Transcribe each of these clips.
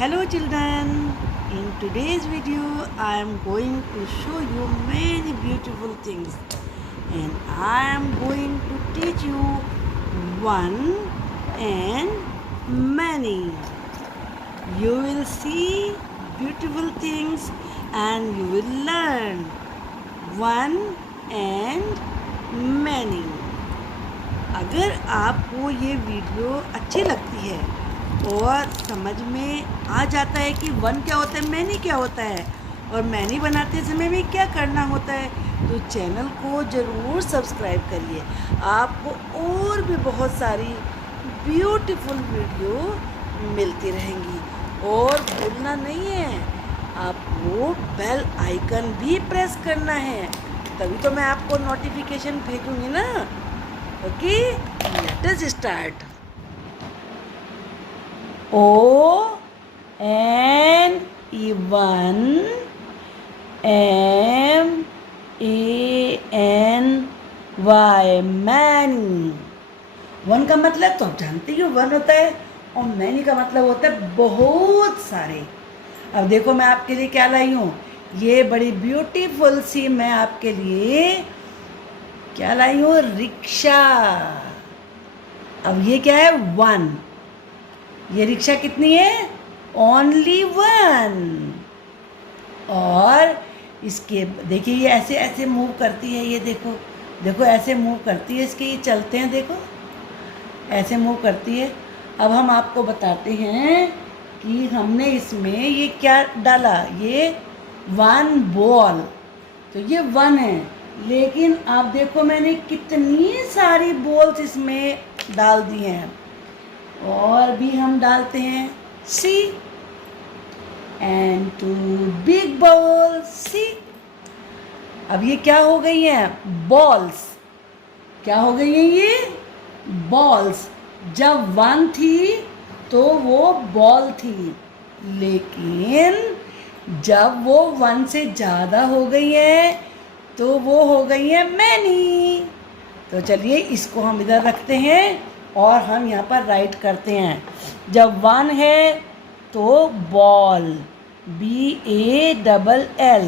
Hello children, in today's video I am going to show you many beautiful things and I am going to teach you one and many. You will see beautiful things and you will learn one and many. अगर आपको ये video अच्छी लगती है और समझ में आ जाता है कि वन क्या होता है, मैनी क्या होता है और मैनी बनाते समय में क्या करना होता है, तो चैनल को ज़रूर सब्सक्राइब करिए। आपको और भी बहुत सारी ब्यूटीफुल वीडियो मिलती रहेंगी। और भूलना नहीं है, आपको बेल आइकन भी प्रेस करना है, तभी तो मैं आपको नोटिफिकेशन भेजूँगी ना। Okay, let us start. O N E 1 M A N Y many. One का मतलब तो आप जानते ही हो, वन होता है, और मैनी का मतलब होता है बहुत सारे। अब देखो मैं आपके लिए क्या लाई हूँ, ये बड़ी ब्यूटीफुल सी मैं आपके लिए क्या लाई हूँ, रिक्शा। अब ये क्या है, वन। ये रिक्शा कितनी है, ओनली वन। और इसके देखिए ये ऐसे ऐसे मूव करती है, ये देखो देखो ऐसे मूव करती है, इसके ये चलते हैं, देखो ऐसे मूव करती है। अब हम आपको बताते हैं कि हमने इसमें ये क्या डाला, ये वन बॉल, तो ये वन है, लेकिन आप देखो मैंने कितनी सारी बॉल्स इसमें डाल दी हैं। और भी हम डालते हैं, सी एंड टू बिग बॉल, सी। अब ये क्या हो गई हैं, बॉल्स। क्या हो गई हैं ये, बॉल्स। जब वन थी तो वो बॉल थी, लेकिन जब वो वन से ज़्यादा हो गई है तो वो हो गई है मैनी। तो चलिए इसको हम इधर रखते हैं और हम यहाँ पर राइट करते हैं। जब वन है तो बॉल, BALL,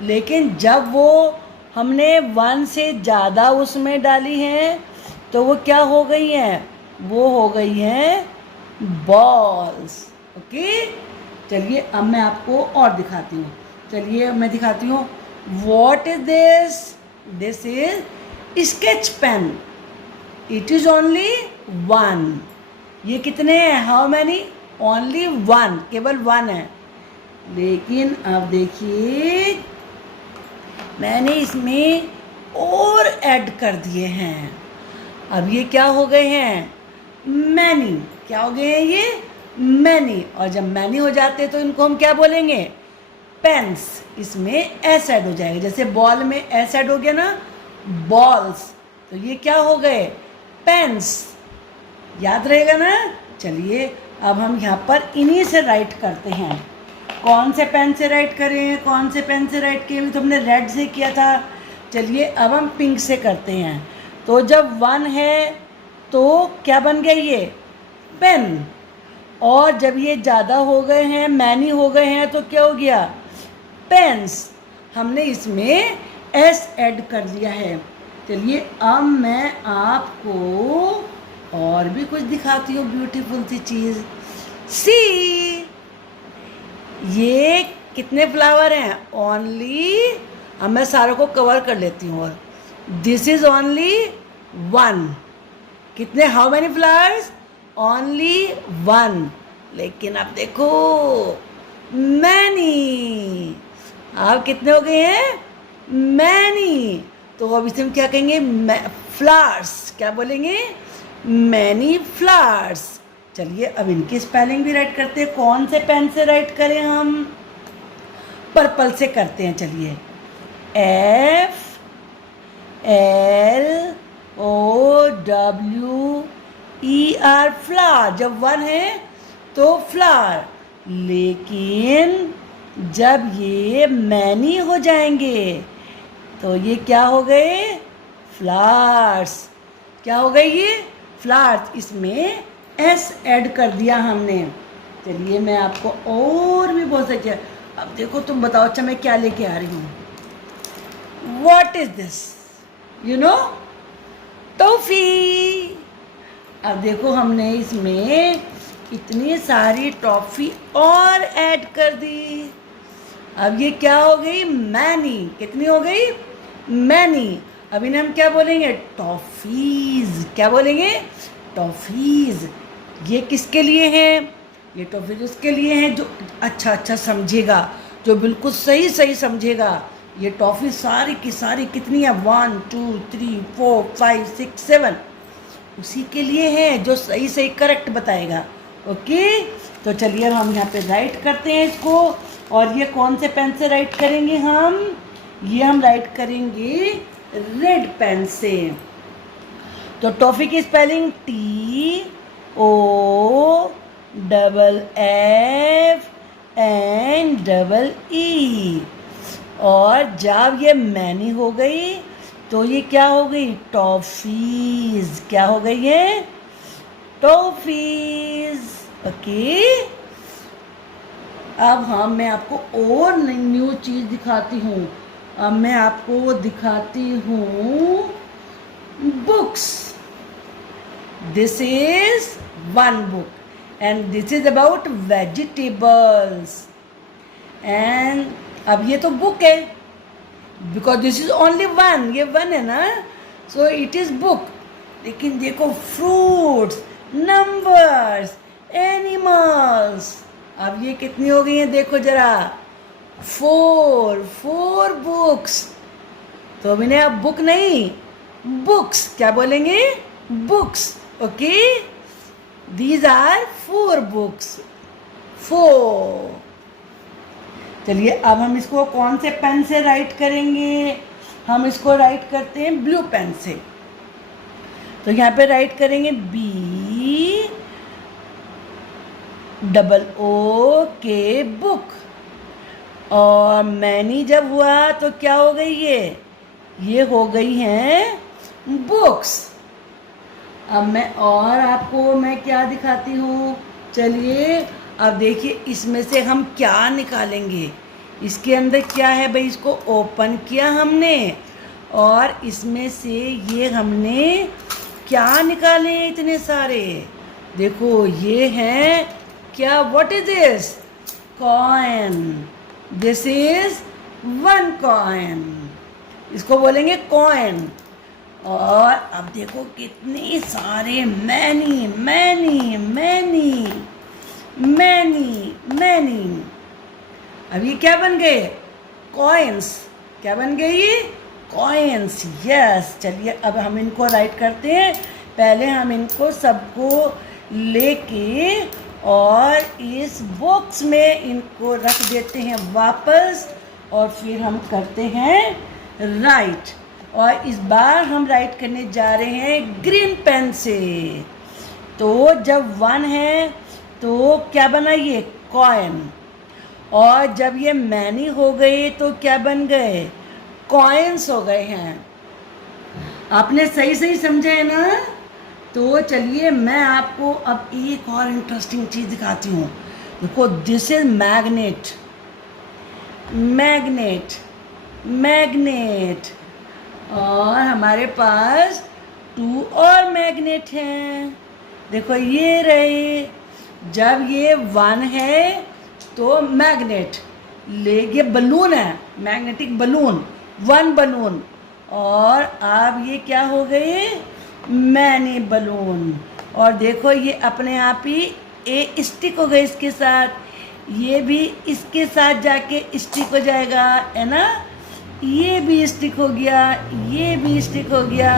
लेकिन जब वो हमने वन से ज़्यादा उसमें डाली हैं तो वो क्या हो गई हैं, वो हो गई हैं बॉल्स। ओके, चलिए अब मैं आपको और दिखाती हूँ। चलिए मैं दिखाती हूँ, what is this, this is sketch pen. It is only one. ये कितने हैं, हाउ मैनी, ओनली वन, केवल वन है। लेकिन अब देखिए मैंने इसमें और ऐड कर दिए हैं। अब ये क्या हो गए हैं, मैनी। क्या हो गए हैं ये, मैनी। और जब मैनी हो जाते हैं तो इनको हम क्या बोलेंगे, पेन्स। इसमें एस ऐड हो जाएगा, जैसे बॉल में एस ऐड हो गया ना, बॉल्स। तो ये क्या हो गए, पेन्स। याद रहेगा ना। चलिए अब हम यहाँ पर इन्हीं से राइट करते हैं। कौन से पेन से राइट करें, कौन से पेन से राइट किए, तो हमने रेड से किया था। चलिए अब हम पिंक से करते हैं। तो जब वन है तो क्या बन गया ये, पेन। और जब ये ज़्यादा हो गए हैं, मैनी हो गए हैं, तो क्या हो गया, पेन्स। हमने इसमें एस ऐड कर दिया है। चलिए अब मैं आपको और भी कुछ दिखाती हूँ ब्यूटीफुल सी चीज़। सी, ये कितने फ्लावर हैं, ओनली। अब मैं सारों को कवर कर लेती हूँ। और दिस इज ओनली वन। कितने, how many flowers, only one. लेकिन अब देखो मैनी। अब कितने हो गए हैं, मैनी। तो अब इसे हम क्या कहेंगे, फ्लावर्स। क्या बोलेंगे, मैनी फ्लावर्स। चलिए अब इनकी स्पेलिंग भी राइट करते हैं। कौन से पेन से राइट करें हम, पर्पल से करते हैं। चलिए FLOWER, फ्लावर। जब वन है तो फ्लावर, लेकिन जब ये मैनी हो जाएंगे तो ये क्या हो गए, फ्लावर्स। क्या हो गई ये, फ्लावर्स। इसमें एस ऐड कर दिया हमने। चलिए मैं आपको और भी बहुत अच्छा, अब देखो तुम बताओ अच्छा मैं क्या लेके आ रही हूँ। What is this? You know, toffee. अब देखो हमने इसमें इतनी सारी टॉफी और ऐड कर दी। अब ये क्या हो गई? मैनी। कितनी हो गई? मैनी। अब इन्हें हम क्या बोलेंगे? टॉफीज। क्या बोलेंगे? टॉफीज। ये किसके लिए हैं? ये टॉफीज उसके लिए हैं जो अच्छा अच्छा समझेगा, जो बिल्कुल सही सही समझेगा। ये टॉफी सारी की सारी कितनी है? 1 2 3 4 5 6 7, उसी के लिए है जो सही सही करेक्ट बताएगा। ओके, तो चलिए अब हम यहाँ पे राइट करते हैं इसको। और ये कौन से पेन से राइट करेंगे हम? ये हम राइट करेंगे रेड पेन से। तो टॉफी की स्पेलिंग TOFFNE। और जब ये मैनी हो गई तो ये क्या हो गई? टॉफीज। क्या हो गई है? टॉफीज। ओके, अब मैं आपको और न्यू चीज़ दिखाती हूँ। अब मैं आपको दिखाती हूँ books. This is one book and this is about vegetables. And अब ये तो बुक है, because this is only one, ये वन है ना, सो इट इज बुक। लेकिन देखो फ्रूट्स, नंबर्स, एनिमल्स, अब ये कितनी हो गई हैं देखो जरा? 4 बुक्स। तो मैंने अब बुक नहीं, बुक्स। क्या बोलेंगे? Books. Okay, these are 4 books. 4। चलिए अब हम इसको कौन से पेन से राइट करेंगे? हम इसको राइट करते हैं ब्लू पेन से। तो यहाँ पे राइट करेंगे BOOK, बुक। और मैनी जब हुआ तो क्या हो गई? ये हो गई हैं बुक्स। अब मैं क्या दिखाती हूँ? चलिए अब देखिए इसमें से हम क्या निकालेंगे। इसके अंदर क्या है भाई? इसको ओपन किया हमने और इसमें से ये हमने क्या निकाले इतने सारे? देखो ये हैं क्या? What is this? Coin. This is 1 coin. इसको बोलेंगे कॉइन। और अब देखो कितने सारे many many many many many. अब ये क्या बन गए? कॉइन्स। क्या बन गए ये? कॉइन्स। यस। चलिए अब हम इनको राइट करते हैं। पहले हम इनको सबको लेके और इस बॉक्स में इनको रख देते हैं वापस, और फिर हम करते हैं राइट। और इस बार हम राइट करने जा रहे हैं ग्रीन पेन से। तो जब 1 है तो क्या बना? ये कॉइन। और जब ये मैनी हो गई तो क्या बन गए? कॉइन्स हो गए हैं। आपने सही सही समझा है ना? तो चलिए मैं आपको अब एक और इंटरेस्टिंग चीज़ दिखाती हूँ। देखो this is magnet. Magnet magnet. और हमारे पास 2 और मैग्नेट हैं। देखो ये रहे। जब ये 1 है तो मैग्नेट ये बलून है, मैग्नेटिक बलून, 1 बलून। और अब ये क्या हो गए? Many balloon. और देखो ये अपने आप ही स्टिक हो गए इसके साथ। ये भी इसके साथ जाके स्टिक हो जाएगा, है ना? ये भी स्टिक हो गया, ये भी स्टिक हो गया,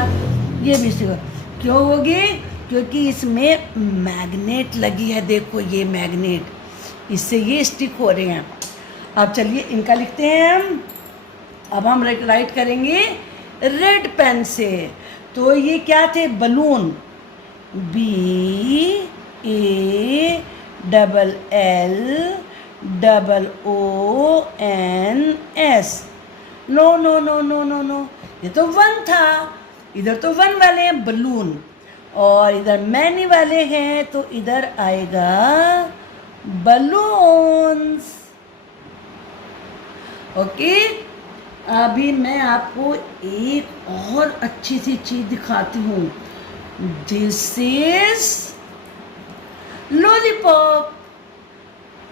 ये भी स्टिक हो। क्यों होगी? क्योंकि इसमें मैग्नेट लगी है। देखो ये मैग्नेट, इससे ये स्टिक हो रहे हैं। अब चलिए इनका लिखते हैं हम। अब हम राइट करेंगे रेड पेन से। तो ये क्या थे? Balloon. BALLOONS। No no no no no no, ये तो 1 था। इधर तो 1 वाले हैं बलून, और इधर मैनी वाले हैं, तो इधर आएगा balloons. ओके, अभी मैं आपको एक और अच्छी सी चीज दिखाती हूँ. This is lollipop.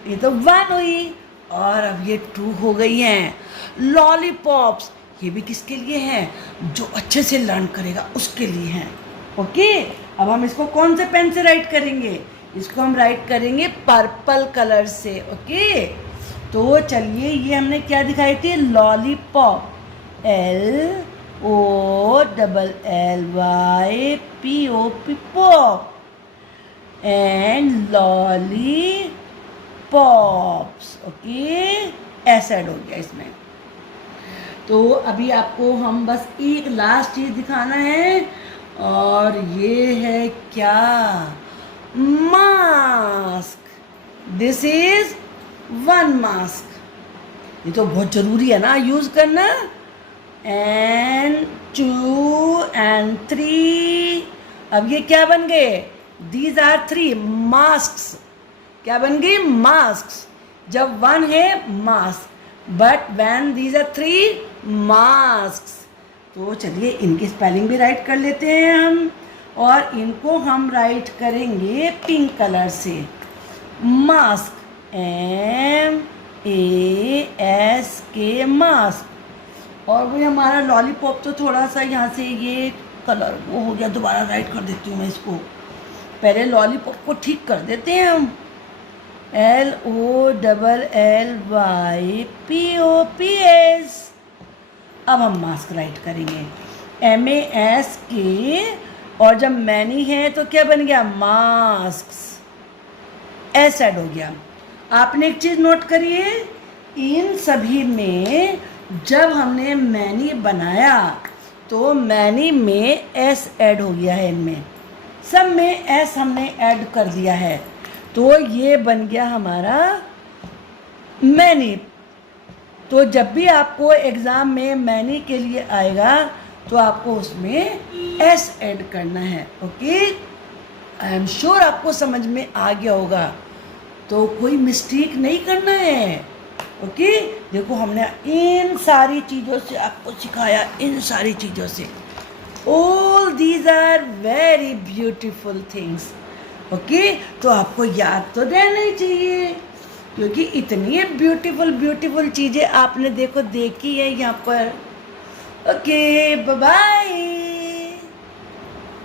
ये तो 1 हुई और अब ये 2 हो गई हैं. लॉलीपॉप्स ये भी किसके लिए हैं? जो अच्छे से लर्न करेगा उसके लिए हैं. ओके, अब हम इसको कौन से पेन से राइट करेंगे? इसको हम राइट करेंगे पर्पल कलर से. ओके, तो चलिए, ये हमने क्या दिखाई थी? Lollipop. LOLLYPOP pop. And lollipops. Okay, ऐसा ऐड हो गया इसमें. तो अभी आपको हम बस एक लास्ट चीज दिखाना है और ये है क्या? मास्क. This is 1 mask. ये तो बहुत जरूरी है ना यूज करना. And 2 and 3. अब ये क्या बन गए? These are 3 mask. क्या बन गई? मास्क. जब 1 है mask, but when these are 3 mask. तो चलिए इनकी स्पेलिंग भी राइट कर लेते हैं हम, और इनको हम राइट करेंगे पिंक कलर से. मास्क. MASK mask. और वो हमारा लॉलीपॉप तो थोड़ा सा यहाँ से ये कलर वो हो गया. दोबारा राइट कर देती हूँ मैं इसको. पहले लॉलीपॉप को ठीक कर देते हैं हम. LOLLYPOPS. अब हम मास्क राइट करेंगे. MASK. और जब मैनी है तो क्या बन गया? मास्क. एस ऐड हो गया. आपने एक चीज नोट करिए, इन सभी में जब हमने मैनी बनाया तो मैनी में एस ऐड हो गया है. इनमें सब में एस हमने ऐड कर दिया है. तो ये बन गया हमारा मैनी. तो जब भी आपको एग्ज़ाम में मैनी के लिए आएगा तो आपको उसमें एस ऐड करना है. ओके, आई एम श्योर आपको समझ में आ गया होगा. तो कोई मिस्टेक नहीं करना है. ओके, देखो हमने इन सारी चीज़ों से आपको सिखाया. इन सारी चीज़ों से all these are very beautiful things. Okay, तो आपको याद तो रहना ही चाहिए, क्योंकि इतनी ब्यूटीफुल चीज़ें आपने देखो देखी है यहाँ पर. Okay, bye bye.